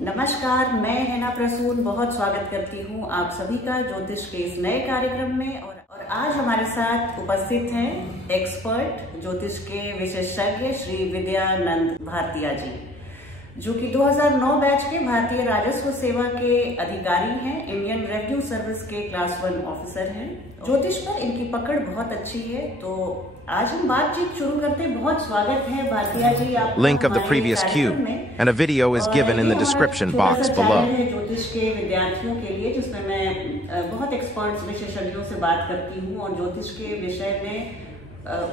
नमस्कार, मैं हैना प्रसून बहुत स्वागत करती हूँ आप सभी का ज्योतिष के इस नए कार्यक्रम में। और आज हमारे साथ उपस्थित हैं एक्सपर्ट ज्योतिष के विशेषज्ञ श्री विद्यानंद भारतीया जी, जो कि 2009 बैच के भारतीय राजस्व सेवा के अधिकारी हैं, इंडियन रेवेन्यू सर्विस के क्लास 1 ऑफिसर हैं। ज्योतिष पर इनकी पकड़ बहुत अच्छी है, तो आज हम बातचीत शुरू करते हैं। बहुत स्वागत है भारतीया जी आप। Link of the previous cue and a video is given in the description box below. ज्योतिष के विद्यार्थियों के लिए, जिसमें मैं बहुत एक्सपर्ट्स विशेषज्ञों से बात करती हूँ और ज्योतिष के विषय में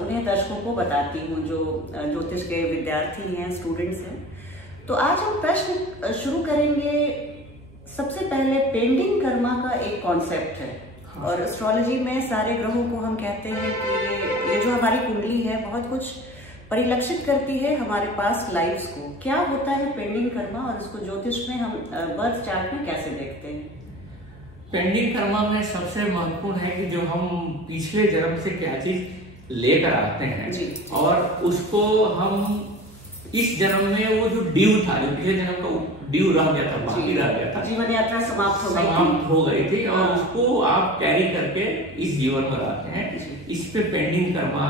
उन्हें दर्शकों को बताती हूँ, जो ज्योतिष के विद्यार्थी हैं, स्टूडेंट्स हैं। तो आज हम प्रश्न शुरू करेंगे। सबसे पहले पेंडिंग कर्मा का एक कॉन्सेप्ट है और एस्ट्रोलॉजी में सारे ग्रहों को हम कहते हैं कि ये जो हमारी कुंडली है बहुत कुछ परिलक्षित करती है हमारे पास लाइफ्स को। क्या होता है पेंडिंग कर्मा और इसको ज्योतिष में हम बर्थ चार्ट में कैसे देखते हैं? पेंडिंग कर्मा में सबसे महत्वपूर्ण है कि जो हम पिछले जन्म से क्या चीज लेकर आते हैं जी। और उसको हम इस जन्म में वो जो ड्यू था, जो पिछले जन्म का ड्यू रह गया था, बाकी रह गया था, जीवन यात्रा समाप्त हो गई थी और उसको आप कैरी करके इस जीवन में लाते हैं। इस पे पेंडिंग कर्मा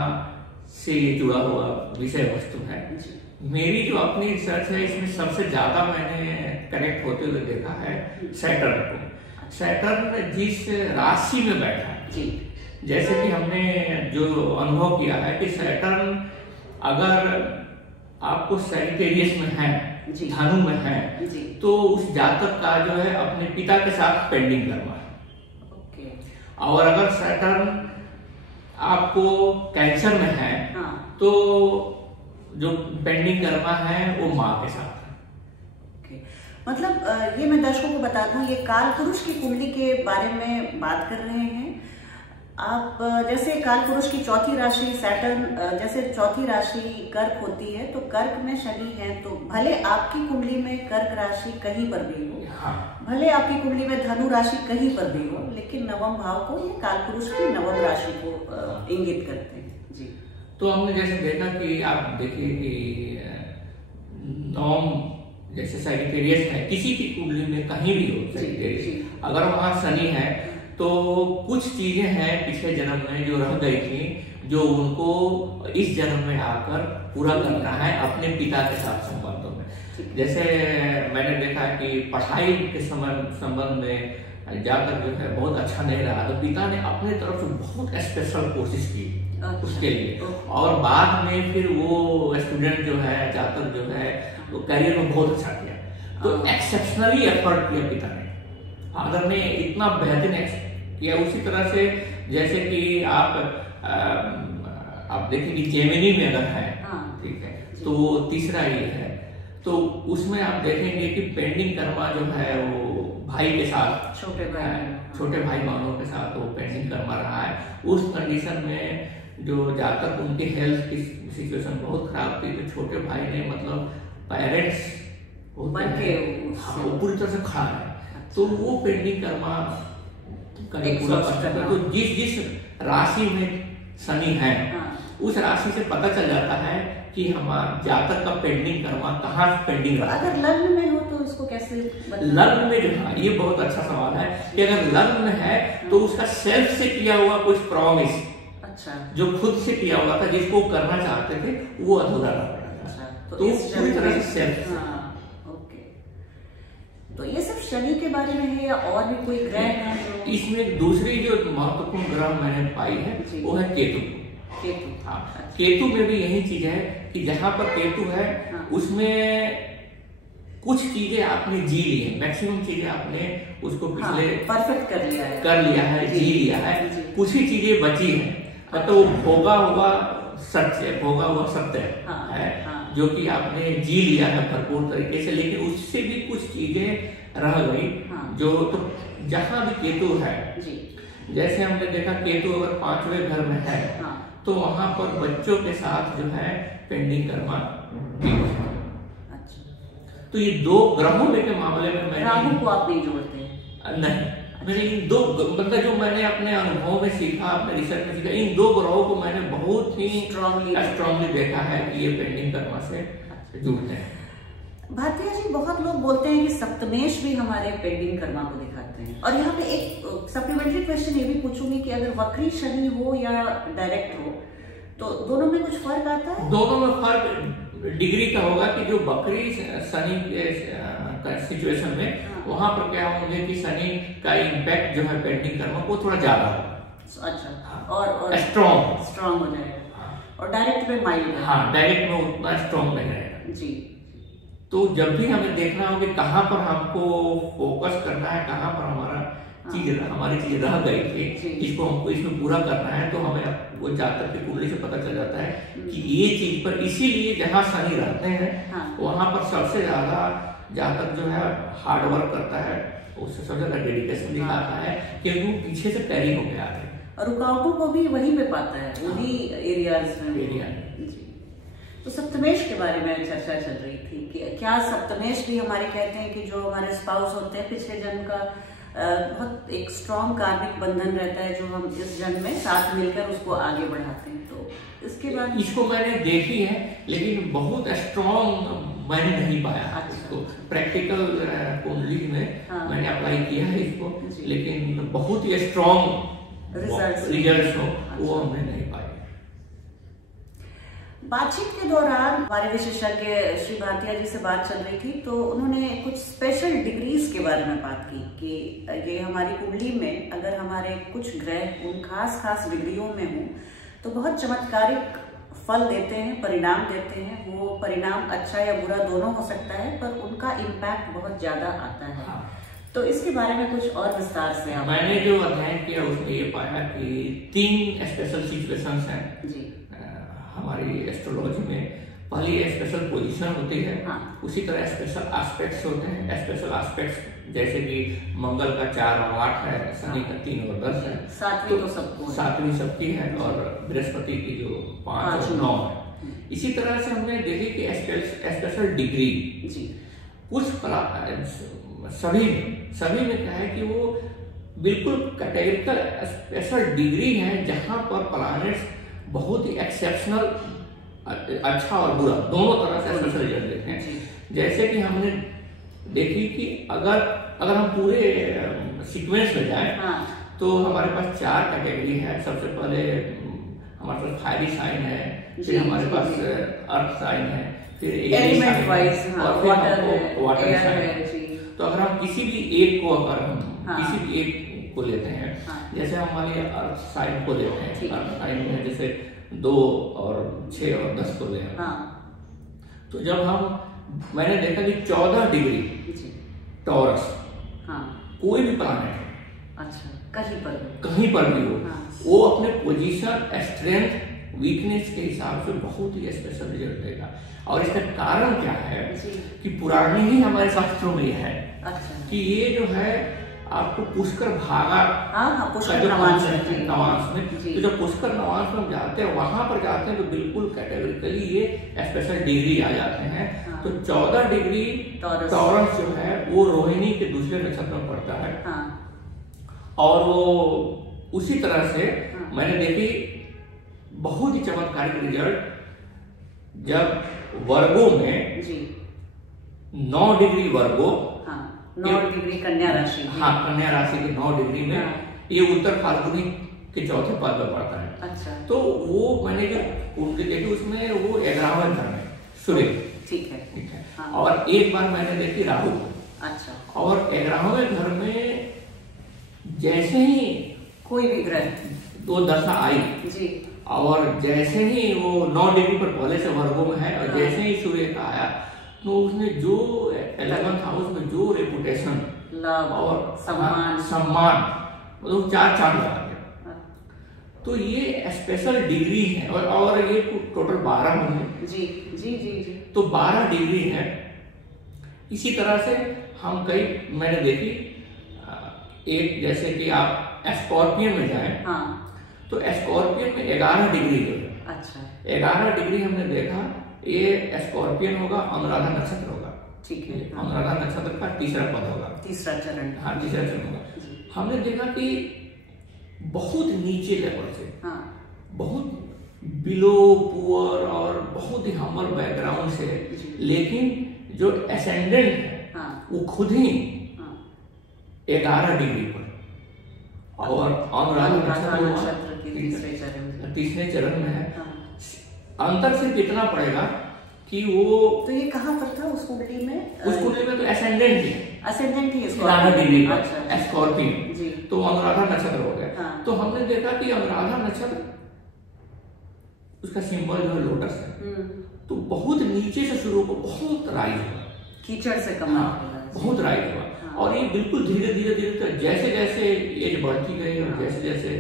से ये जुड़ा हुआ विषय वस्तु है। मेरी जो अपनी रिसर्च है, इसमें सबसे ज्यादा मैंने कनेक्ट होते हुए देखा है सैटर्न को। सैटर्न जिस राशि में बैठा है, जैसे कि हमने जो अनुभव किया है कि सैटर्न अगर आपको सैजिटेरियस में है, धनु में है, तो उस जातक का जो है अपने पिता के साथ पेंडिंग कर्मा है। और अगर सैटर्न आपको कैंसर में है, तो जो पेंडिंग कर्मा है वो माँ के साथ है। मतलब ये मैं दर्शकों को बता दूं, ये काल पुरुष की कुंडली के बारे में बात कर रहे हैं आप। जैसे काल पुरुष की चौथी राशि सैटर्न, जैसे चौथी राशि कर्क होती है, तो कर्क में शनि है, तो भले आपकी कुंडली में कर्क राशि कहीं पर भी हो, भले आपकी कुंडली में धनु राशि कहीं पर भी हो, लेकिन नवम भाव को ये काल पुरुष की नवम राशि को इंगित करते हैं जी। तो हमने जैसे देखा कि आप देखिए कि नवम जैसे सैजिटेरियस है, किसी की कुंडली में कहीं भी हो सैजिटेरियस, अगर वहां शनि है तो कुछ चीजें हैं पिछले जन्म में जो रह गई थी, जो उनको इस जन्म में आकर पूरा करना है अपने पिता के साथ संबंधों में। जैसे मैंने देखा कि पढ़ाई के संबंध में जाकर जो है बहुत अच्छा नहीं रहा, तो पिता ने अपने तरफ से बहुत स्पेशल कोशिश की उसके लिए, और बाद में फिर वो स्टूडेंट जो है, जातक जो है, वो करियर में बहुत अच्छा किया। तो एक्सेप्शनली एफर्ट किया पिता ने, फादर ने इतना बेहतरीन किया। उसी तरह से जैसे कि आप देखें कि जेमिनी में अगर है, ठीक है, तो वो तीसरा ये है, तो उसमें आप देखेंगे कि पेंडिंग कर्मा जो है वो भाई के साथ, छोटे भाई बहनों के साथ वो पेंडिंग कर्मा रहा है। उस कंडीशन में जो जाकर उनकी हेल्थ की सिचुएशन बहुत खराब थी, तो छोटे भाई ने मतलब पेरेंट्स पूरी तरह से खड़ा है, तो वो पेंडिंग कर्मा का पूरा कर सकता है। तो जिस राशि में शनि है, उस राशि से पता चल जाता है कि हमारा जातक का पेंडिंग कर्मा कहाँ पेंडिंग रहा। अगर लग्न में हो तो इसको कैसे लग्न में जो है, ये बहुत अच्छा सवाल है कि अगर लग्न में है तो उसका सेल्फ से किया हुआ कुछ प्रॉमिस, जो खुद से किया हुआ था, जिसको करना चाहते थे, वो अधूरा रह गया। तो पूरी तरह से सेल्फ। तो ये सब शनि के बारे में है या और भी कोई ग्रह है? इसमें दूसरी जो महत्वपूर्ण ग्रह मैंने पाई है वो है केतु। केतु में भी यही चीज है कि जहां पर केतु है, उसमें कुछ चीजें आपने जी ली है, मैक्सिमम चीजें आपने उसको पिछले परफेक्ट कर लिया है, जी लिया है। कुछ ही चीजें बची है, मतलब वो भोगा हुआ सत्य है, जो कि आपने जी लिया है भरपूर तरीके से, लेकिन उससे भी कुछ चीजें रह गई। जो तो जहां भी केतु है, जैसे हमने देखा केतु अगर 5वें घर में है, तो वहां पर बच्चों के साथ जो है पेंडिंग कर्मा। तो ये दो ग्रहों के मामले में मैंने राहु को आप नहीं जोड़ते? नहीं, मैंने इन दो, मतलब जो मैंने अपने अनुभव में सीखा, अपने रिसर्च में सीखा, इन दो ग्रहों को मैंने बहुत ही स्ट्रांगली देखा है कि ये पेंडिंग कर्मा से जुड़ते हैं। भारतीय जी, बहुत लोग बोलते हैं कि सप्तमेश भी हमारे पेंडिंग कर्मा को दिखाते हैं। और यहाँ पे एक सप्लीमेंट्री क्वेश्चन ये भी पूछूंगी कि अगर वक्री शनि हो या डायरेक्ट हो तो दोनों में कुछ फर्क आता है? दोनों में फर्क डिग्री का होगा कि जो वक्री शनि के सिचुएशन में वहां पर क्या होंगे कि शनि का इम्पैक्ट जो है पेंडिंग कर्मा को थोड़ा ज्यादा होगा। अच्छा, और स्ट्रॉन्ग हो जाएगा। और डायरेक्ट में माइल्ड। हाँ, डायरेक्ट में उतना स्ट्रॉन्ग नहीं रहेगा जी। तो जब भी हमें देखना हो कि कहाँ पर हमको फोकस करना है, कहाँ पर हमारी चीज रह गई थी, इसको हमको इसमें पूरा करना है, तो हमें वो जातक की कुंडली से पता चल जाता है कि ये चीज पर, इसीलिए जहाँ शनि रहते हैं वहां पर सबसे ज्यादा जातक जो है हार्ड वर्क करता है, उससे सबसे ज्यादा डेडिकेशन दिखाता है, क्योंकि वो पीछे से पैरी होके आ रहे हैं और रुकावटों को भी वहीं पे पाता है, उन्हीं एरियाज में। तो सप्तमेश के बारे में चर्चा चल रही थी कि क्या सप्तमेश भी हमारे कहते हैं कि जो हमारे स्पाउस होते हैं पिछले जन्म का बहुत एक स्ट्रॉन्ग कार्मिक बंधन रहता है जो हम इस जन्म में साथ मिलकर उसको आगे बढ़ाते हैं। तो इसके बाद इसको मैंने देखी है, लेकिन बहुत स्ट्रॉन्ग मैंने नहीं पाया इसको। प्रैक्टिकल कुंडली में मैंने अप्लाई किया है इसको, लेकिन बहुत ही स्ट्रॉन्ग रिजल्ट हो वो हमने नहीं पाया। बातचीत के दौरान हमारे विशेषज्ञ श्री भाटिया जी से बात चल रही थी तो उन्होंने कुछ स्पेशल डिग्रीज के बारे में बात की कि ये हमारी कुंडली में अगर हमारे कुछ ग्रह उन खास डिग्रियों में हों तो बहुत चमत्कारिक फल देते हैं, परिणाम देते हैं। वो परिणाम अच्छा या बुरा दोनों हो सकता है, पर उनका इम्पैक्ट बहुत ज्यादा आता है। तो इसके बारे में कुछ और विस्तार से मैंने जो अध्ययन किया उसमें ये पाया कि 3 स्पेशल सिचुएशंस हैं जी हमारी एस्ट्रोलॉजी में। पहली स्पेशल पोजीशन होती है, उसी तरह स्पेशल एस्पेक्ट्स होते हैं। स्पेशल एस्पेक्ट्स जैसे कि मंगल का 4 और 8 है, शनि का 3 और 10 है, 7वीं सबकी है, और बृहस्पति की जो 5 और 9 है। इसी तरह से हमने देखी कि स्पेशल डिग्री कुछ सभी में क्या है कि वो बिल्कुल कैटेगरिकल स्पेशल डिग्री है जहां पर प्लैनेट्स बहुत ही एक्सेप्शनल, अच्छा और बुरा दोनों तरह से स्पेशल रिजल्ट देते हैं। जैसे कि हमने देखी कि अगर हम पूरे सीक्वेंस में जाएं तो हमारे पास 4 कैटेगरी है। सबसे पहले हमारे पास फायरी साइन है, फिर हमारे पास अर्थ साइन है, फिर एलिमेंट वाइज और फिर वाटर साइन। तो अगर हम किसी भी एक को लेते हैं, जैसे हम मान लिया अर्थ साइन को लेते हैं, अर्थ साइन में जैसे 2 और 6 और 10 को लेते हैं, तो जब मैंने देखा कि 14 डिग्री टॉरस कोई भी प्लैनेट कहीं पर भी हो, वो अपने पोजीशन, स्ट्रेंथ, वीकनेस के हिसाब से बहुत ही स्पेशल रिजल्ट देगा। और इसका कारण क्या है कि पुराने ही हमारे शास्त्रों में यह है कि ये जो है आपको पुष्कर भागा नवांश में, तो जब पुष्कर नवांश में जाते हैं वहां पर जाते हैं तो बिल्कुल कैटेगरिकली ये स्पेशल डिग्री आ जाते हैं। तो 14 डिग्री टॉरस जो है वो रोहिणी के दूसरे नक्षत्र में पड़ता है। और वो उसी तरह से मैंने देखी बहुत ही चमत्कारिक रिजल्ट जब वर्गो में 9 डिग्री वर्गो, 9 डिग्री कन्या राशि, कन्या राशि के 9 डिग्री में ये उत्तर फाल्गुनी के चौथे पद पर पड़ता है। अच्छा। तो वो मैंने जो कुंडली देखी उसमें वो 11वें घर में सूर्य, ठीक है। और एक बार मैंने देखी राहु। अच्छा। और 11वें घर में जैसे ही कोई भी ग्रह 2 दशा आई जी, और जैसे ही वो 9 डिग्री पर पहले से वर्गों में है, और जैसे ही सूर्य का आया तो उसने जो 11th हाउस में जो रेपुटेशन, और सम्मान मतलब 4 चांद लगा दिया। तो ये स्पेशल डिग्री है, और ये टोटल 12 होंगे जी जी जी जी। तो 12 डिग्री है। इसी तरह से हम मैंने देखी एक, जैसे कि आप स्कॉर्पियन में जाए तो स्कॉर्पियन में 11 डिग्री है। अच्छा। 11 डिग्री हमने देखा, ये स्कॉर्पियन होगा, अनुराधा नक्षत्र होगा, ठीक है। अनुराधा नक्षत्र का 3रा पद होगा, 3रा चरण, तीसरा चरण होगा। हमने देखा कि बहुत नीचे लेवल से, बहुत बिलो पुअर और बहुत ही हम्बल बैकग्राउंड से, लेकिन जो एसेंडेंट है वो खुद ही 11 डिग्री पर, और अनुराधा नक्षत्र तीसरे चरण में है। अंतर सिर्फ इतना पड़ेगा कि वो, तो ये कहाँ पर था उस कुंडली में? उस कुंडली में तो एसेंडेंट ही, असेंडेंट ही 11 डिग्री पर स्कॉर्पियो, तो अनुराधा नक्षत्र हो गया। तो हमने देखा कि अनुराधा नक्षत्र उसका सिंबल जो है लोटस है, तो बहुत नीचे से शुरू को बहुत राइज हुआ, कीचड़ से कम बहुत राइज हुआ, और ये बिल्कुल धीरे धीरे जैसे जैसे एज बढ़ती गई और जैसे जैसे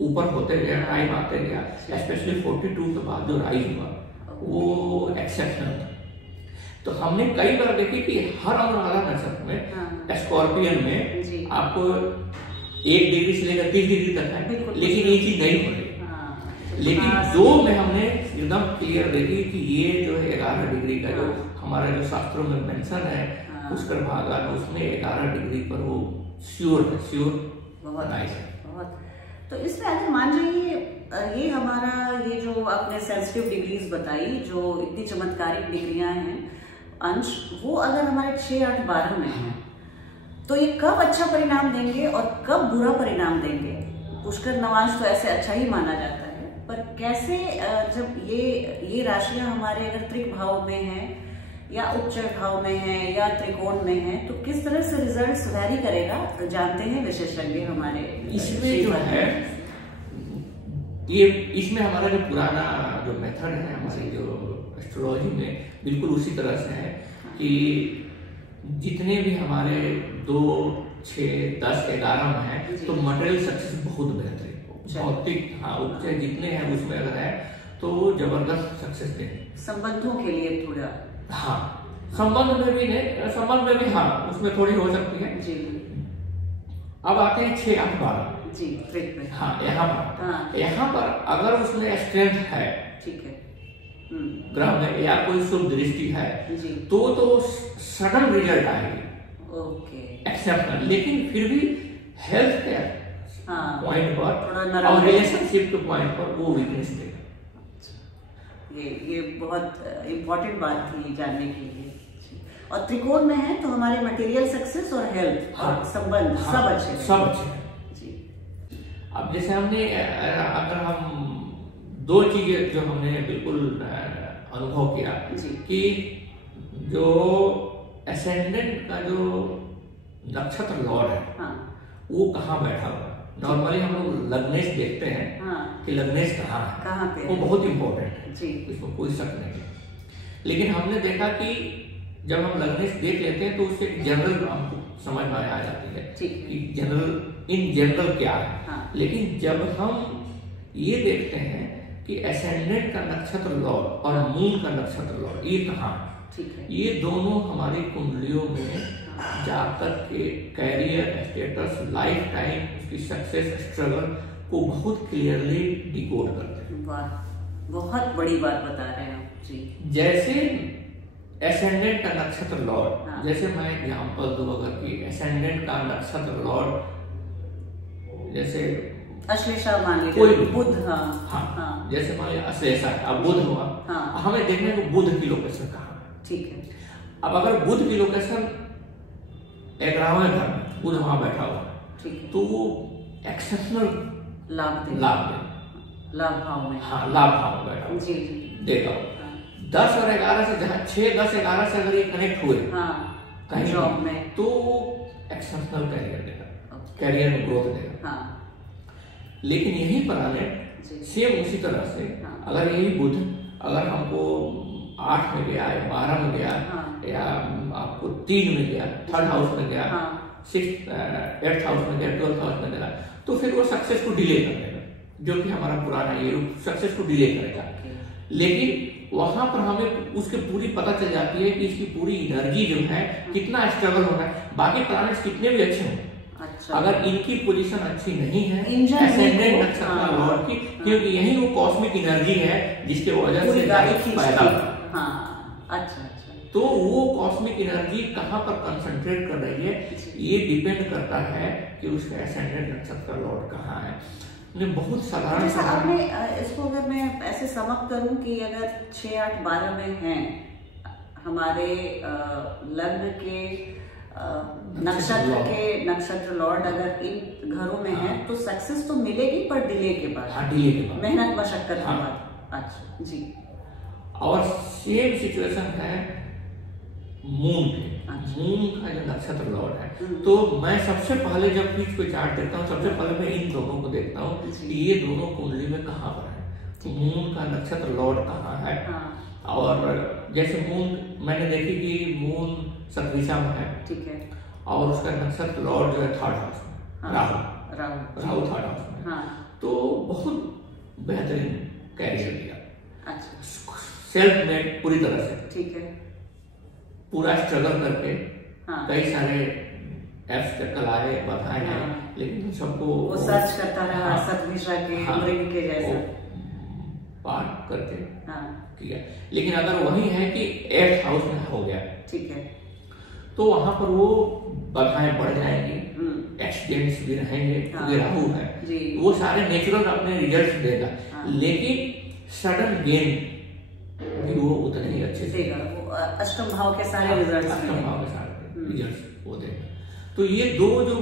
ऊपर होते गया, टाइम आते गया, स्पेशली 42 के बाद जो राइज हुआ वो एक्सेप्शनल था। तो हमने कई बार देखी कि हर अनुराधा नक्षत्र में स्कॉर्पियन में आपको 1 डिग्री से लेकर 30 डिग्री तक है, लेकिन ये चीज नहीं हो रही। लेकिन 2 में हमने एकदम क्लियर देखी कि ये जो है 11 डिग्री का जो हमारा जो शास्त्रों में मेंशन है पुष्कर भागा, उसमें 11 डिग्री पर वो श्योर है, श्योर बहुत नाइस है बहुत। तो इसमें अगर मान लीजिए ये हमारा ये जो आपने सेंसिटिव डिग्रीज बताई, जो इतनी चमत्कारिक डिग्रियां हैं अंश, वो अगर हमारे 6, 8, 12 में है, तो ये कब अच्छा परिणाम देंगे और कब बुरा परिणाम देंगे? पुष्कर नवांश तो ऐसे अच्छा ही माना जाता है, पर कैसे जब ये राशियां हमारे अगर त्रिक भाव में है या उपचय भाव में है या त्रिकोण में है, तो किस तरह से रिजल्ट्स वैरी करेगा? तो जानते हैं विशेषज्ञ हमारे इसमें जो है, ये इसमें हमारा जो पुराना जो मेथड है हमारी जो एस्ट्रोलॉजी में बिल्कुल उसी तरह से है कि जितने भी हमारे 2, 6, 10, 11 में है तो मटेरियल सक्सेस बहुत बेहतर है, भौतिक उपचय जितने हैं उसमें अगर है तो जबरदस्त सक्सेस देंगे। संबंधों के लिए थोड़ा संबंध में भी नहीं, संबंध में भी उसमें थोड़ी हो सकती है जी। अब आते हैं 6, 8, 12 जी, यहाँ पर अगर उसमें स्ट्रेंथ है, ठीक है, ग्रह में या कोई शुभ दृष्टि है तो सडन रिजल्ट आएगी, ओके, एक्सेप्शनल। लेकिन फिर भी हेल्थ के पॉइंट पर और रिलेशनशिप के पॉइंट पर वो वीकनेस देगा। ये बहुत इम्पोर्टेंट बात थी जानने के लिए। और त्रिकोण में है तो हमारे मटेरियल सक्सेस और हेल्थ और संबंध सब अच्छे जी। अब जैसे हमने अगर हम 2 चीजें जो हमने बिल्कुल अनुभव किया कि जो एसेंडेंट का जो नक्षत्र लॉर्ड है वो कहाँ बैठा हुआ है। नॉर्मली हम लोग लग्नेश देखते हैं कि लग्नेश कहाँ पे, वो बहुत इंपॉर्टेंट है जी, इसमें कोई शक नहीं है। लेकिन हमने देखा कि जब हम लग्नेश देख लेते हैं तो उससे जनरल हमको समझ में आ जाती है कि जनरल इन जनरल क्या है। लेकिन जब हम ये देखते हैं कि एसेंडेंट का नक्षत्र लॉर्ड और मून का नक्षत्र लॉर्ड ये कहाँ है, ये दोनों हमारी कुंडलियों में जातक के कैरियर स्टेटस, लाइफ टाइम, उसकी सक्सेस स्ट्रगल को बहुत क्लियरली डिकोड करते हैं। वाह, बहुत बड़ी बात बता रहे हैं आप जी। जैसे एसेंडेंट का नक्षत्र लॉर्ड, जैसे मैं एग्जांपल दूं अगर कि एसेंडेंट का नक्षत्र लॉर्ड जैसे अश्लेषा मान लीजिए, कोई बुध, जैसे मान लीजिए अश्लेषा है, अब बुध हुआ, हमें देखने को बुध की लोकेशन कहाँ है, ठीक है। अब अगर बुध की लोकेशन 11वें घर में बुध वहां बैठा हुआ है तो वो एक्सेप्शनल लाभ दे, लाभ भाव में, लाभ भाव में बैठा जी देगा। 10 और 11 से जहाँ 6, 10, 11 से अगर ये कनेक्ट हुए कहीं जॉब में तो एक्सेप्शनल कैरियर देगा, कैरियर में ग्रोथ देगा। लेकिन यही प्लैनेट सेम उसी तरह से अगर यही बुध अगर हमको 8 में गया या 12 में गया या आपको 3 में गया, 3rd हाउस में गया, 8th हाउस में गया, 12th हाउस में गया, तो फिर वो सक्सेस को डिले कर देगा, जो कि हमारा पुराना ये सक्सेस को डिले करेगा। लेकिन वहां पर हमें उसके पूरी पता चल जाती है कि इसकी पूरी एनर्जी जो है कितना स्ट्रगल होना है। बाकी प्लैनेट्स कितने भी अच्छे हों, अगर इनकी पोजीशन अच्छी नहीं है एसेंडेंट नक्षत्र लॉर्ड की, क्योंकि यही वो कॉस्मिक एनर्जी है जिसके वजह से पैदा अच्छा, तो वो कॉस्मिक एनर्जी कहाँ पर कंसंट्रेट कर रही है ये डिपेंड करता है कि उसका एसेंडेंट नक्षत्र लॉर्ड कहाँ है। बहुत साधारण जैसा आपने इसको अगर मैं ऐसे समाप्त करूं कि अगर 6, 8, 12 में है हमारे लग्न के नक्षत्र लॉर्ड अगर इन घरों में है तो सक्सेस तो मिलेगी, पर डिले के बाद, मेहनत मशक्कत के बाद। अच्छा जी। और सेम सिचुएशन है मून के। मून का जो नक्षत्र लॉर्ड है, तो मैं सबसे पहले जब बीच को चार्ट देखता हूँ, सबसे पहले मैं इन दोनों को देखता हूँ कि ये दोनों कुंडली में कहाँ पर है, मून का नक्षत्र लॉर्ड कहाँ है। और जैसे मून मैंने देखी कि मून सतभिषा में है, ठीक है, और उसका नक्षत्र लॉर्ड जो है थर्ड हाउस में, राहु थर्ड हाउस में, तो बहुत बेहतरीन कैरियर दिया। अच्छा। सेल्फ मेड पूरी तरह से, ठीक है, पूरा स्ट्रगल करके कई सारे एब्स्टेकल आए, बाधाएं आए, लेकिन सबको वो सर्च करता रहा, सतभिषा के जैसा पार करके किया। लेकिन अगर वही है कि 8th हाउस में हो गया, ठीक है, तो वहां पर वो बाधाएं बढ़ जाएंगी, एक्सीडेंट्स भी रहेंगे, क्योंकि राहु है, वो सारे नेचुरल अपने रिजल्ट्स देगा, लेकिन सडन गेन भी वो उतने ही अच्छे से देगा, अष्टम भाव के सारे रिजल्ट्स, अष्टम भाव के सारे रिजल्ट्स वो देगा। तो ये दो जो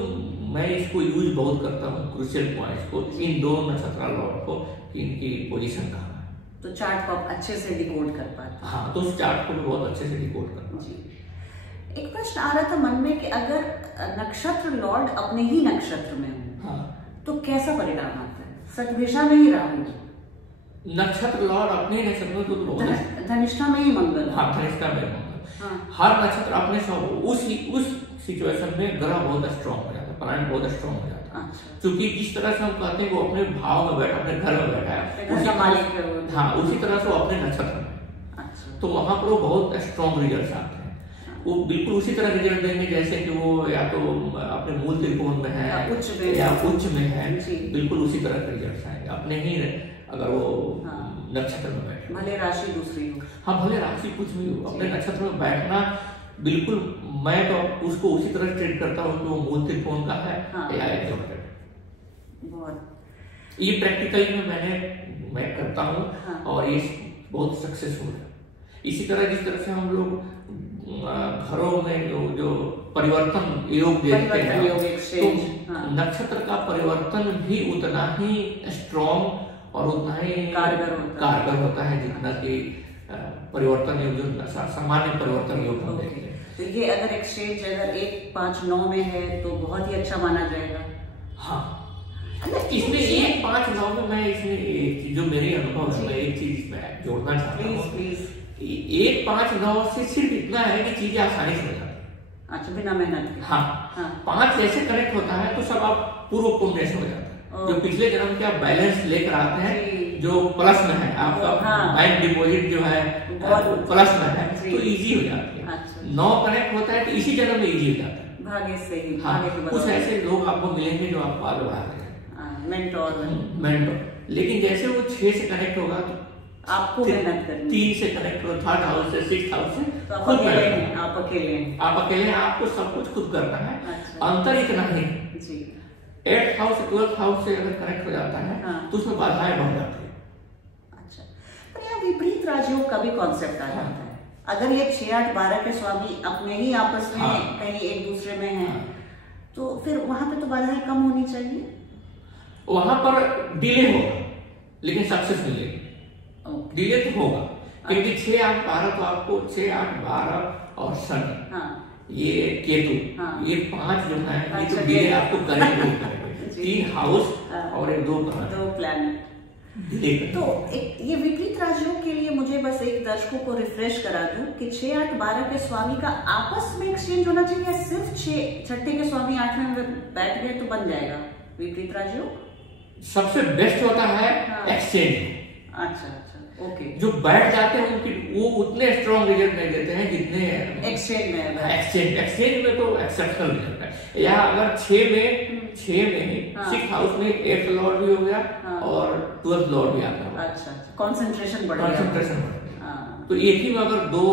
मैं इसको यूज बहुत करता हूँ, क्रूशियल पॉइंट्स को, इन दोनों नक्षत्र लॉर्ड को, कि इनकी पोजीशन कहाँ है, तो चार्ट को आप अच्छे से डिकोड कर पाते। हाँ, तो उस चार्ट को भी बहुत अच्छे से डिकोड कर पाते। जी। एक प्रश्न आ रहा था मन में कि अगर नक्षत्र लॉर्ड अपने ही नक्षत्र में हो, तो कैसा परिणाम आता है? सतभिषा में ही राहु, नक्षत्र लॉर्ड अपने नक्षत्र में, तो धनिष्ठा में ही मंगल, हाँ, धनिष्ठा में मंगल, हर नक्षत्र अपने सब उस सिचुएशन में ग्रह बहुत स्ट्रॉन्ग हो जाता है, प्लैनेट बहुत स्ट्रॉन्ग हो जाता है, क्योंकि जिस तरह से हम कहते हैं वो अपने भाव में बैठा, अपने घर में बैठा है, उसी तरह से वो अपने नक्षत्र में, तो वहां पर वो बहुत स्ट्रॉन्ग रिजल्ट आते हैं। वो बिल्कुल उसी तरह रिजल्ट देंगे जैसे कि वो या तो अपने मूल त्रिकोण में है या उच्च में है, बिल्कुल उसी तरह के रिजल्ट आएंगे अपने ही, अगर वो नक्षत्र में बैठे, भले राशि दूसरी हो, हाँ, भले राशि कुछ भी हो, अपने नक्षत्र में बैठना बिल्कुल, मैं तो उसको उसी तरह ट्रीट करता हूँ कि वो मूल त्रिकोण का है या एक्सोप्टेड। बहुत ये प्रैक्टिकली में मैं करता हूँ, और ये बहुत सक्सेसफुल है। इसी तरह जिस तरह से हम लोग घरों में जो परिवर्तन योग देखते हैं, तो नक्षत्र का परिवर्तन भी उतना ही स्ट्रॉन्ग और उतना ही कारगर होता है जितना कि परिवर्तन योग जो सामान्य परिवर्तन योग हम देखते हैं। तो ये अगर एक्सचेंज अगर 1-5-9 में है तो बहुत ही अच्छा माना जाएगा। हाँ, इसमें 1-5-9 में मैं इसमें जो मेरे अनुभव है, मैं एक चीज इसमें जोड़ना चाहता हूँ। प्लीज 1-5-9 से सिर्फ इतना है कि चीजें आसानी से हो जाती है। अच्छा, बिना मेहनत के। हाँ, 5 जैसे कनेक्ट होता है तो सब आप पूर्व पुण्य हो जाता है। जो पिछले जन्म के आप बैलेंस लेकर आते हैं, जो प्लस में है आपका बैंक डिपॉजिट जो है प्लस में है, तो इजी हो जाती है। 9 कनेक्ट होता है तो इसी जन्म में इजी हो जाता है, भाग्य से ही। हाँ, कुछ ऐसे लोग आपको मिलेंगे जो आपको आगे बढ़ा रहे हैं, मेंटोर। लेकिन जैसे वो 6 से कनेक्ट होगा तो आपको मेहनत करनी, 3 से कनेक्ट हो, 3rd हाउस से 6th हाउस से, तो आप अकेले आपको सब कुछ खुद करना है। अंतर इतना ही, 8th हाउस 12th हाउस से अगर कनेक्ट हो जाता है तो उसमें बाधाएं बढ़ जाती है। अच्छा, पर यहाँ विपरीत राजयोग का भी कॉन्सेप्ट आ जाता है। अगर ये 6-8-12 के स्वामी अपने ही आपस में कहीं एक दूसरे में हैं, तो फिर वहां पे तो बाधाएं कम होनी चाहिए। वहां पर डिले होगा लेकिन सक्सेस मिलेगी। डिले तो होगा क्योंकि 6-8-12 तो आपको 6-8-12 और शनि, ये केतु, ये 5 जो है ये तो डिले आपको करेंगे। 3 हाउस और 2 प्लैनेट डिले। तो ये विपरीत राशियों के लिए मुझे बस एक दर्शकों को रिफ्रेश करा दूं कि 6-8-12 के स्वामी का आपस में एक्सचेंज होना चाहिए, या सिर्फ 6 के स्वामी 8वें में बैठ गए तो बन जाएगा विपरीत राशियों? सबसे बेस्ट होता है एक्सचेंज। अच्छा, ओके। जो बैठ जाते हैं उनकी वो उतने स्ट्रॉन्ग रिजल्ट नहीं देते हैं जितने एक्सचेंज में है। एक्सचेंज में तो एक्सेप्शनल रिजल्ट है। या अगर 6 में 6th हाउस में 8th लॉर्ड भी हो गया और 12th लॉर्ड भी आ गया। अच्छा, कंसंट्रेशन बढ़ गया। तो एक ही में अगर 2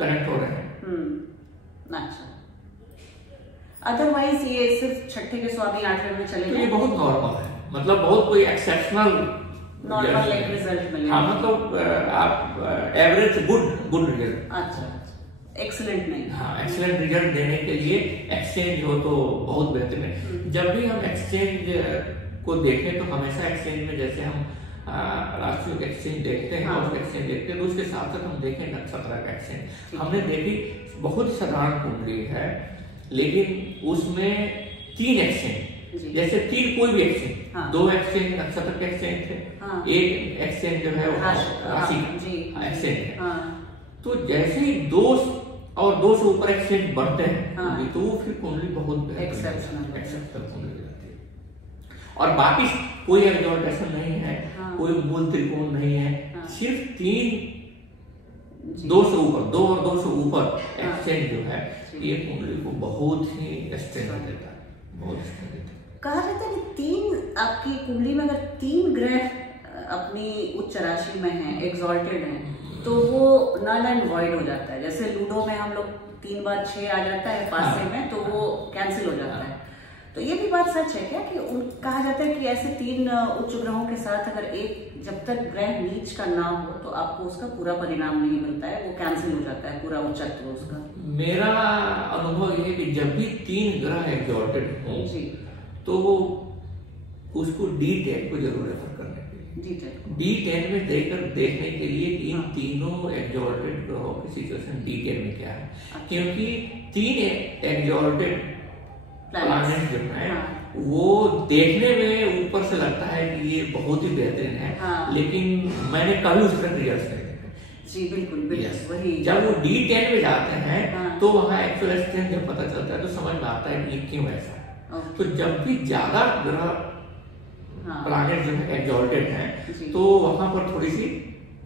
कनेक्ट हो रहे हैं। अच्छा, अदरवाइज ये सिर्फ 6 के स्वामी 8वें में चले गए, ये बहुत नॉर्मल है, मतलब बहुत कोई एक्सेप्शनल नॉर्मल एक रिजल्ट मिलेगा। हाँ, मतलब आप एवरेज गुड रिजल्ट। अच्छा, एक्सीलेंट नहीं। हाँ, एक्सीलेंट रिजल्ट देने के लिए एक्सचेंज हो तो बहुत बेहतर है। जब भी हम एक्सचेंज को देखें तो हमेशा एक्सचेंज में जैसे हम राष्ट्रीय एक्सचेंज देखते हैं और एक्सचेंज देखते हैं तो उसके साथ साथ हम देखें नक्षत्र का एक्सचेंज हमने देखी बहुत साधारण कुंडली है, लेकिन उसमें 3 एक्सचेंज, जैसे 3 कोई भी एक्सचेंज, 2 एक्सचेंज नक्षत्र के एक्सचेंज थे, एक एक्सचेंज जो है राशि एक्सचेंज है। तो जैसे ही 2 और 2 से ऊपर एक्सचेंज बढ़ते हैं तो फिर कुंडली बहुत एक्सेप्शनल कुंडली रहती है। और बाकी कोई एक्सॉल्टेशन नहीं है, कोई मूल त्रिकोण नहीं है, सिर्फ 2 से ऊपर 2 और 2 से ऊपर एक्सचेंज जो है ये कुंडली को बहुत ही स्ट्रेंथ देता है, बहुत स्ट्रेंथ देता है। कहा जाता है कि 3 आपकी कुंडली में अगर 3 ग्रह अपनी उच्च राशि में हैं, एक्सॉल्टेड हैं, तो वो नल एंड वॉइड हो जाता है। जैसे लूडो में हम लोग 3 बार 6 आ जाता है पासे में, तो वो कैंसिल हो जाता है। तो ये भी बात सच है क्या कि कहा जाता है कि ऐसे 3 उच्च ग्रहों के साथ अगर एक जब तक ग्रह नीच का ना हो तो आपको उसका पूरा परिणाम नहीं मिलता है, वो कैंसिल हो जाता है पूरा उच्चत्व उसका। मेरा अनुभव ये है कि जब भी 3 ग्रह एक्सॉल्टेड हो तो वो उसको D10 को जरूर रेफर करने के लिए, D10 में देखने के लिए कि इन तीनों एक्सॉल्टेड ग्रहों की सिचुएशन D10 में क्या है, क्योंकि 3 एक्सॉल्टेड प्लैनेट जो है वो देखने में ऊपर से लगता है कि ये बहुत ही बेहतरीन है, लेकिन मैंने कभी उस तरह रिजल्ट नहीं देखे। जी बिल्कुल वही। जब वो D10 में जाते हैं तो वहाँ एक्चुअल स्ट्रेंथ जब पता चलता है तो समझ में आता है कि ये क्यों ऐसा है। तो जब भी ज्यादा ग्रह प्लैनेट जो है एक्सॉल्टेड है तो वहां पर थोड़ी सी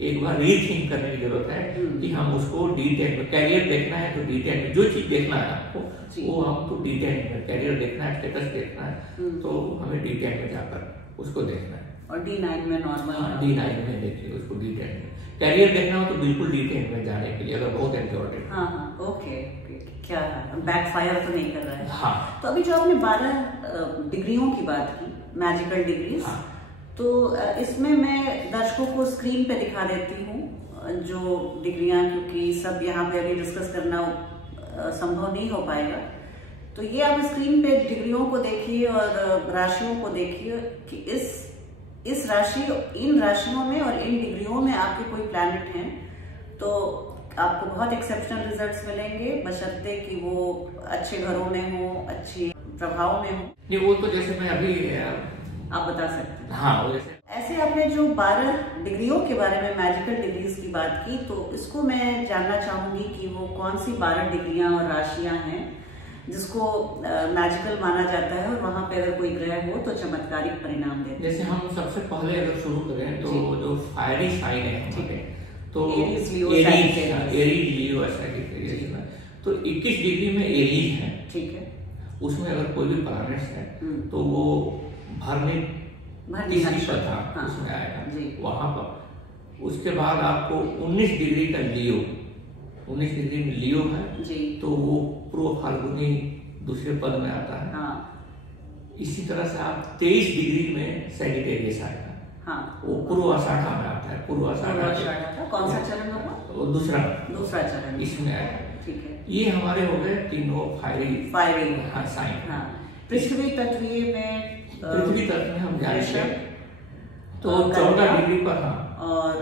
एक बार रीथिंक करने की जरूरत है कि हम उसको D10 में कैरियर देखना है तो D10 में जो चीज देखना है आपको वो हम तो D10 में कैरियर देखना है, स्टेटस देखना है तो हमें D10 में जाकर उसको देखना है। और D9 में नॉर्मल D9 में देखिए उसको D10 में कैरियर देखना हो तो बिल्कुल D10 में जाने के लिए अगर बहुत एक्सॉल्टेड। ओके क्या बैकफायर तो नहीं कर रहा है। हाँ। तो अभी जो आपने 12 डिग्रियों की बात की, मैजिकल डिग्रीज, तो इसमें मैं दर्शकों को स्क्रीन पे दिखा देती हूँ जो डिग्रियां, क्योंकि सब यहाँ पे अभी डिस्कस करना संभव नहीं हो पाएगा। तो ये आप स्क्रीन पे डिग्रियों को देखिए और राशियों को देखिए कि इस राशि, इन राशियों में और इन डिग्रियों में आपके कोई प्लैनेट हैं तो आपको बहुत एक्सेप्शनल रिजल्ट्स मिलेंगे, बशर्ते कि वो अच्छे घरों में हो, अच्छे प्रभाव में हो। नहीं वो तो जैसे मैं अभी आप बता सकते हैं। हाँ वैसे ऐसे आपने जो 12 डिग्रियों के बारे में, मैजिकल डिग्रीज की बात की, तो इसको मैं जानना चाहूंगी कि वो कौन सी 12 डिग्रियां और राशियां हैं जिसको मैजिकल माना जाता है और वहां पे अगर कोई ग्रह हो तो चमत्कारिक परिणाम देते हैं। जैसे हम सबसे पहले अगर शुरू करें तो जो फायरी साइन है हमारे, तो एरीज लियो ऐसा तो 21 डिग्री में एरीज है, ठीक है। उसमें अगर कोई भी प्लैनेट्स है तो वो भरने उसमें आएगा वहां पर। उसके बाद आपको 19 डिग्री का लियो, 19 डिग्री में लियो है जी, तो वो पूर्व फाल्गुनी दूसरे पद में आता है। इसी तरह से आप 23 डिग्री में सैजिटेरियस आएगा, वो पूर्व आषाढ़ा में आता है। पूर्व आषाढ़ा कौन सा चरण होगा? दूसरा चरण इसमें आएगा, ठीक है। ये हमारे हो गए तीनों फायरिंग साइन। पृथ्वी तत्वीय में हम जाएंगे तो 14 डिग्री पर और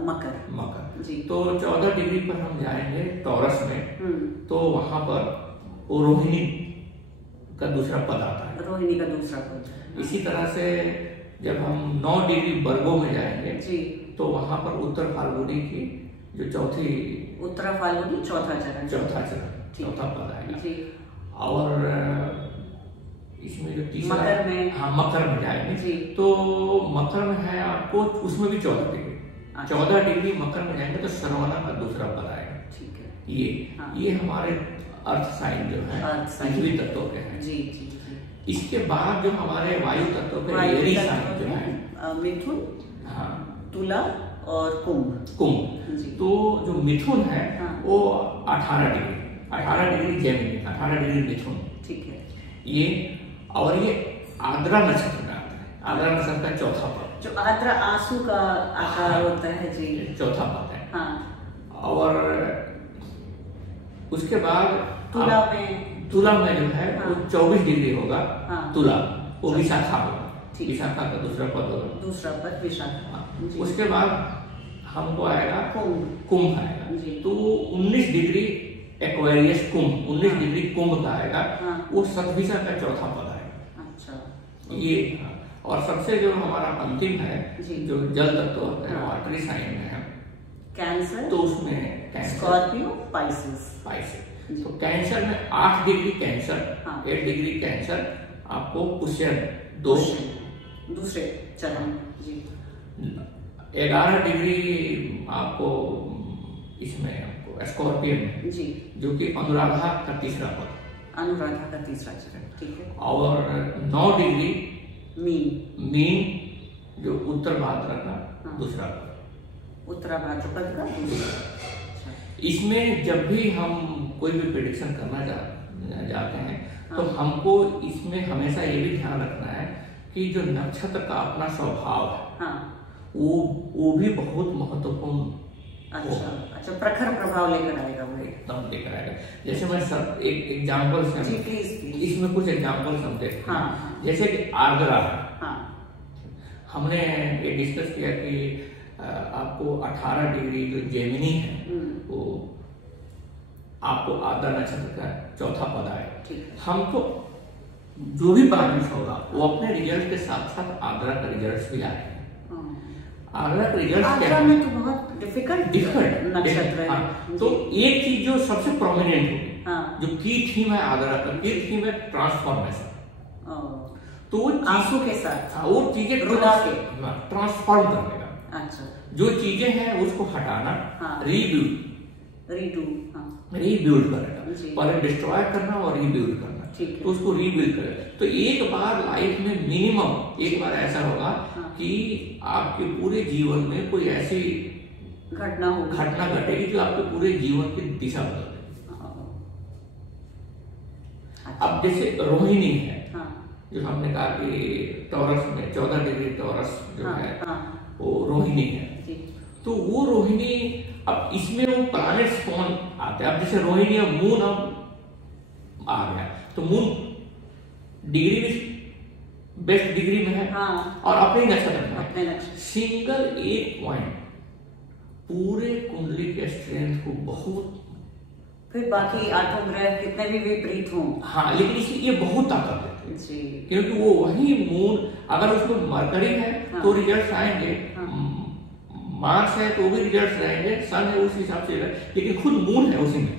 मकर जी, तो 14 डिग्री पर हम जाएंगे टॉरस में, तो वहां पर रोहिणी का दूसरा पद आता है, रोहिणी का दूसरा पद। इसी तरह से जब हम 9 डिग्री वर्गों में जाएंगे जी, तो वहां पर उत्तर फाल्गुनी की जो उत्तर फाल्गुनी चौथा चौथा पद आएगा। और इसमें जो तीसरा मकर में जाएंगे जी, तो मकर में है आपको, उसमें भी 14 डिग्री, 14 डिग्री मकर में जाएंगे तो श्रवणा का दूसरा पद आएगा, ठीक है। ये हमारे अर्थ साइन जो है पृथ्वी तत्व के हैं जी। इसके बाद जो हमारे वायु तत्व के एरी साइन जो है मिथुन, तुला और कुंभ। तो जो मिथुन है वो 18 डिग्री जेमिनी, 18 डिग्री मिथुन, ठीक है। ये और ये आद्रा नक्षत्र में आता है, आद्रा नक्षत्र का चौथा पद, जो आद्रा आंसू का आकार होता है जी, चौथा पद है। और उसके बाद तुला में जो है वो 24 डिग्री होगा। तुला वो विशाखा होगा, विशाखा का दूसरा पद होगा, दूसरा पद विशाखा। उसके बाद हमको आएगा कुंभ आएगा, तो 19 डिग्री एक्वेरियस कुंभ, 19 डिग्री कुंभ का आएगा, वो सतभिषा का चौथा पद आएगा। अच्छा, ये और सबसे जो हमारा अंतिम है जो जल तत्व है, वाटरी साइन में है कैंसर, तो उसमें स्कॉर्पियो, पाइसेस। तो कैंसर में 8 डिग्री कैंसर, 8 डिग्री कैंसर आपको पुष्य दूसरे चरण जी। 11 डिग्री आपको इसमें आपको स्कॉर्पियन में जी, जो कि अनुराधा का तीसरा पद, अनुराधा का तीसरा चरण, ठीक है। और 9 डिग्री मीन जो उत्तर भाद्र का दूसरा पद, उत्तरा भाद्रपद का दूसरा। इसमें जब भी हम कोई भी प्रेडिक्शन करना जाते हैं तो हमको इसमें हमेशा ये भी ध्यान रखना है कि जो नक्षत्र का अपना स्वभाव है वो भी बहुत महत्वपूर्ण। अच्छा, प्रखर प्रभाव लेकर आएगा वो, एकदम लेकर आएगा। जैसे मैं सब एक एग्जाम्पल से इसमें कुछ एग्जाम्पल हम देखते हैं। जैसे कि आर्द्रा, हमने ये डिस्कस किया कि आपको 18 डिग्री जो जेमिनी है वो आपको आर्द्रा नक्षत्र का चौथा पद आए। हमको जो भी प्लानिट होगा वो अपने रिजल्ट के साथ साथ आर्द्रा का रिजल्ट भी आए। आर्द्रा का रिजल्ट क्या में तो बहुत डिफिकल्ट नक्षत्र है। तो एक चीज जो सबसे प्रोमिनेंट होगी, जो की थीम है आर्द्रा का, की थीम है ट्रांसफॉर्मेशन। तो आंसू के साथ वो चीजें ट्रांसफॉर्म करने का। अच्छा, जो चीजें हैं उसको हटाना, रीबिल्ड करेगा, पहले डिस्ट्रॉय करना और रीबिल्ड करना, तो उसको रीबिल्ड करेगा। तो एक बार लाइफ में मिनिमम एक बार ऐसा होगा कि आपके पूरे जीवन में कोई ऐसी घटना घटेगी जो आपके पूरे जीवन की दिशा बदल देगी। अब जैसे रोहिणी है, जो हमने कहा कि टॉरस में 14 डिग्री टॉरस जो है वो रोहिणी है, तो वो रोहिणी, अब इसमें वो प्लैनेट्स कौन आते हैं? अब जैसे रोहिणी अब मून अब आ गया, तो मून डिग्री में बेस्ट डिग्री में है और अपने नक्षत्र में सिंगल एक पॉइंट पूरे कुंडली के स्ट्रेंथ को बहुत, फिर बाकी 8 ग्रह कितने भी विपरीत हों, लेकिन इसमें ये बहुत ताकत देते हैं, क्योंकि वो वही मून, अगर उसमें मरकरी है तो रिजल्ट आएंगे, मार्स है तो भी रिजल्ट रहेंगे, सन है उस हिसाब से, लेकिन खुद मून है उसी में।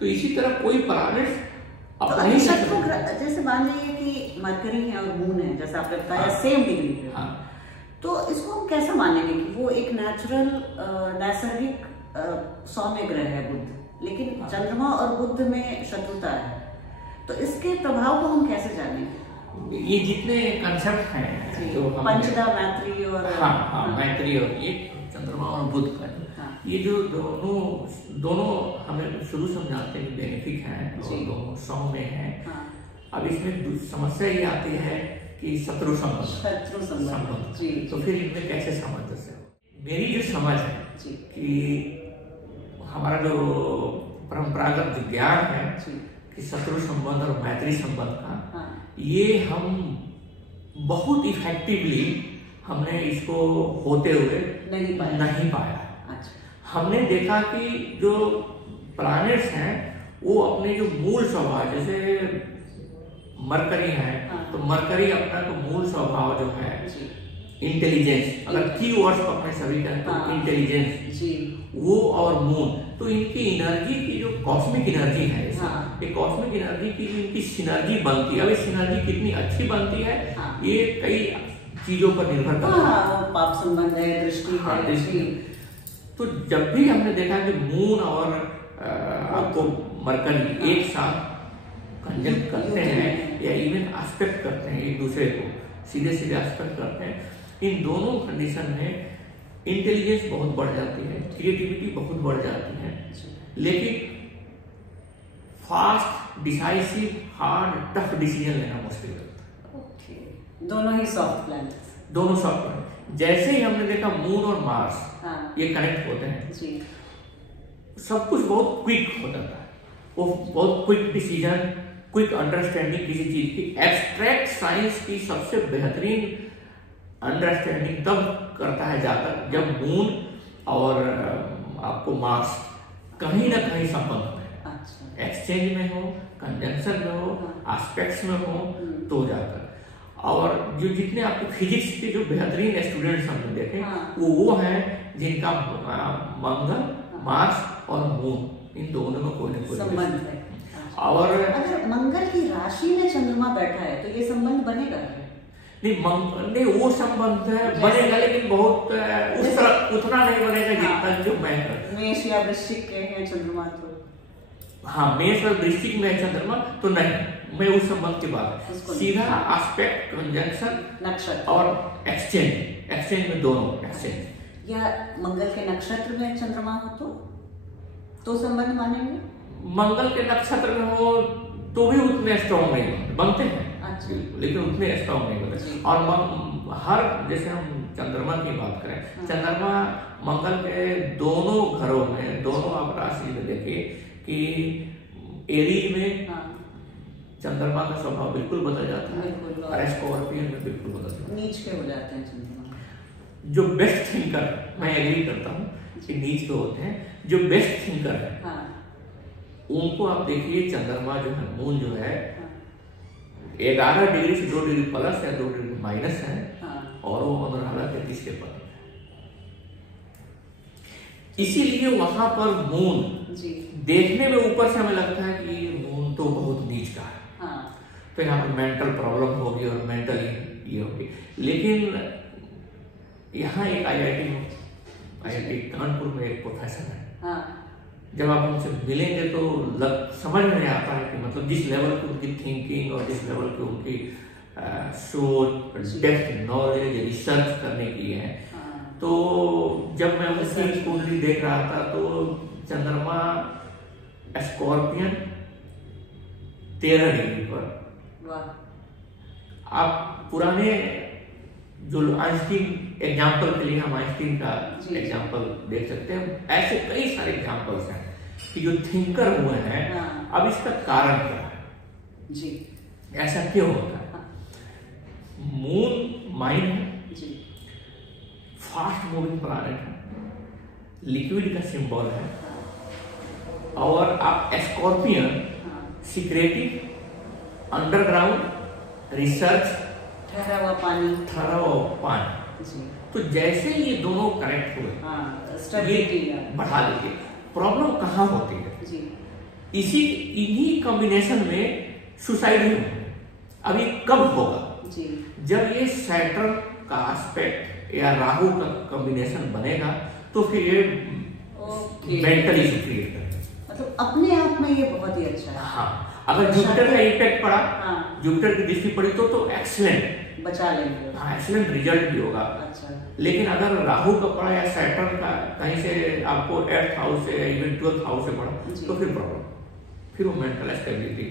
तो इसी तरह कोई प्लैनेट्स जैसे मान लीजिए कि मरकरी है और मून है, जैसा आपने बताया सेम डिग्री पे, तो इसको हम कैसा मानेंगे कि वो एक नेचुरल नैसर्गिक सौम्य ग्रह है बुध, लेकिन चंद्रमा और बुध में शत्रुता है, तो इसके प्रभाव को हम कैसे जानेंगे? ये जितने कंसेप्ट हैं जो पंचदा, मैत्री और मैत्री और ये चंद्रमा और बुध का, ये जो दोनों हमें शुरू समझाते हैं बेनिफिक हैं और दोनों सौम्य हैं। अब इसमें समस्या ये आती है कि शत्रु संबंध, तो फिर इनमें कैसे सामंजस्य? मेरी जो समझ है कि हमारा जो परंपरागत जो ज्ञान है कि शत्रु संबंध और मैत्री संबंध का, ये हम बहुत इफेक्टिवली हमने इसको होते हुए नहीं पाया। हमने देखा कि जो प्लैनेट्स हैं वो अपने जो मूल स्वभाव, जैसे मरकरी है तो मरकरी अपना तो मूल स्वभाव जो है इंटेलिजेंस, अगर की वर्ड्स अपने सभी का तो इंटेलिजेंस, वो और मून, तो इनकी एनर्जी की जो कॉस्मिक एनर्जी है, ये कॉस्मिक एनर्जी की जो इनकी सिनर्जी बनती है, अब ये सिनर्जी कितनी अच्छी बनती है ये कई चीजों पर निर्भर करता है, पाप संबंध है, दृष्टि है। तो जब भी हमने देखा कि मून और आपको मरकरी एक साथ कंजक्ट करते हैं या इवन एस्पेक्ट करते हैं एक दूसरे को, सीधे एस्पेक्ट करते हैं, इन दोनों कंडीशन में इंटेलिजेंस बहुत बढ़ जाती है, क्रिएटिविटी बहुत बढ़ जाती है, लेकिन fast, decisive, hard, tough decision लेना मुश्किल होता है। दोनों ही सॉफ्ट प्लैनेट्स, दोनों सॉफ्ट प्लैनेट। जैसे ही हमने देखा मून और मार्स ये कनेक्ट होते हैं, सब कुछ बहुत क्विक हो जाता है, वो बहुत क्विक डिसीजन, क्विक अंडरस्टैंडिंग किसी चीज की। एब्स्ट्रैक्ट साइंस की सबसे बेहतरीन अंडरस्टैंडिंग तब करता है जाकर जब मून और आपको मार्स कहीं ना कहीं संबंध में, एक्सचेंज में हो, कंजंक्शन में हो, एस्पेक्ट्स में हो, तो जाकर। और जो जितने आपको फिजिक्स के जो बेहतरीन स्टूडेंट्स हमने देखे, वो है जिनका मंगल, मार्स और मून, इन दोनों में कोई ना कोई संबंध है। और अगर मंगल की राशि में चंद्रमा बैठा है तो ये संबंध बनेगा? नहीं, वो संबंध बनेगा, लेकिन बहुत उस तरह उतना नहीं बनेगा जितना जो मैं मेष या वृश्चिक के हैं चंद्रमा तो। हाँ, मेष और वृश्चिक में है चंद्रमा तो नहीं, मैं उस संबंध की बात, सीधा एस्पेक्ट, कंजंक्शन, नक्षत्र और एक्सचेंज में दोनों एक्सचेंज। या मंगल के नक्षत्र में चंद्रमा हो तो संबंध मानेंगे? मंगल के नक्षत्र में हो तो भी उतने स्ट्रॉन्ग नहीं बनते हैं, लेकिन उतने स्ट्रॉन्ग नहीं बनते। और हर, जैसे हम चंद्रमा की बात करें, चंद्रमा मंगल के दोनों घरों में, दोनों आप राशि में देखिए कि एरीज में चंद्रमा का स्वभाव बिल्कुल बदल जाता है, और स्कॉर्पियन में बिल्कुल बदल जाता है, नीच के हो जाते हैं चंद्रमा। जो बेस्ट थिंकर, मैं एग्री करता हूँ कि नीच के होते हैं, जो बेस्ट थिंकर है उनको आप देखिए, चंद्रमा जो है, मून जो है 11 डिग्री से 2 डिग्री प्लस या 2 डिग्री माइनस है, और वो अनुराधा के 30 के पद है। इसीलिए वहां पर मून देखने में ऊपर से हमें लगता है कि मून तो बहुत नीच का है, तो यहाँ पर मेंटल प्रॉब्लम होगी और मेंटली ये होगी। लेकिन यहाँ एक IIT कानपुर में एक प्रोफेसर है, जब आप उनसे मिलेंगे तो समझ में आता है कि मतलब जिस लेवल की उनकी थिंकिंग और जिस लेवल की उनकी सोच, डेप्थ नॉलेज, रिसर्च करने की है। तो जब मैं उनकी कुंडली देख रहा था तो चंद्रमा स्कॉर्पियन 13 डिग्री पर। आप पुराने जो आइंस्टीन एग्जाम्पल के लिए हम आइंस्टीन का एग्जाम्पल देख सकते हैं, ऐसे कई सारे एग्जाम्पल्स हैं कि जो थिंकर हुए हैं। अब इसका कारण क्या है जी, ऐसा क्यों होता है? मून माइंड है जी, फास्ट मूविंग प्लैनेट है, लिक्विड का सिंबल है, और आप स्कॉर्पियन सीक्रेटिव, अंडरग्राउंड, रिसर्च, ठहरा हुआ पानी जी। तो जैसे ये दोनों कनेक्ट हुए, ये बढ़ा देंगे। प्रॉब्लम कहाँ होती है जी? इन्हीं कॉम्बिनेशन में सुसाइड ही होगा। अब ये कब होगा जी? जब ये सैटर्न का एस्पेक्ट या राहु का कॉम्बिनेशन बनेगा तो फिर ये मेंटली क्रिएट करेगा। मतलब अपने आप में ये बहुत ही अच्छा है। हाँ, अगर जुपिटर का इम्पैक्ट पड़ा, जुपिटर की दृष्टि पड़ी तो एक्सीलेंट, बचा लेंगे, हाँ, एक्सीलेंट रिजल्ट भी होगा। अच्छा। लेकिन अगर राहु का पड़ा या सैटर्न का कहीं से आपको 8th हाउस से, इवन 12th हाउस से पड़ा, तो फिर प्रॉब्लम, फिर वो मेंटल स्टेबिलिटी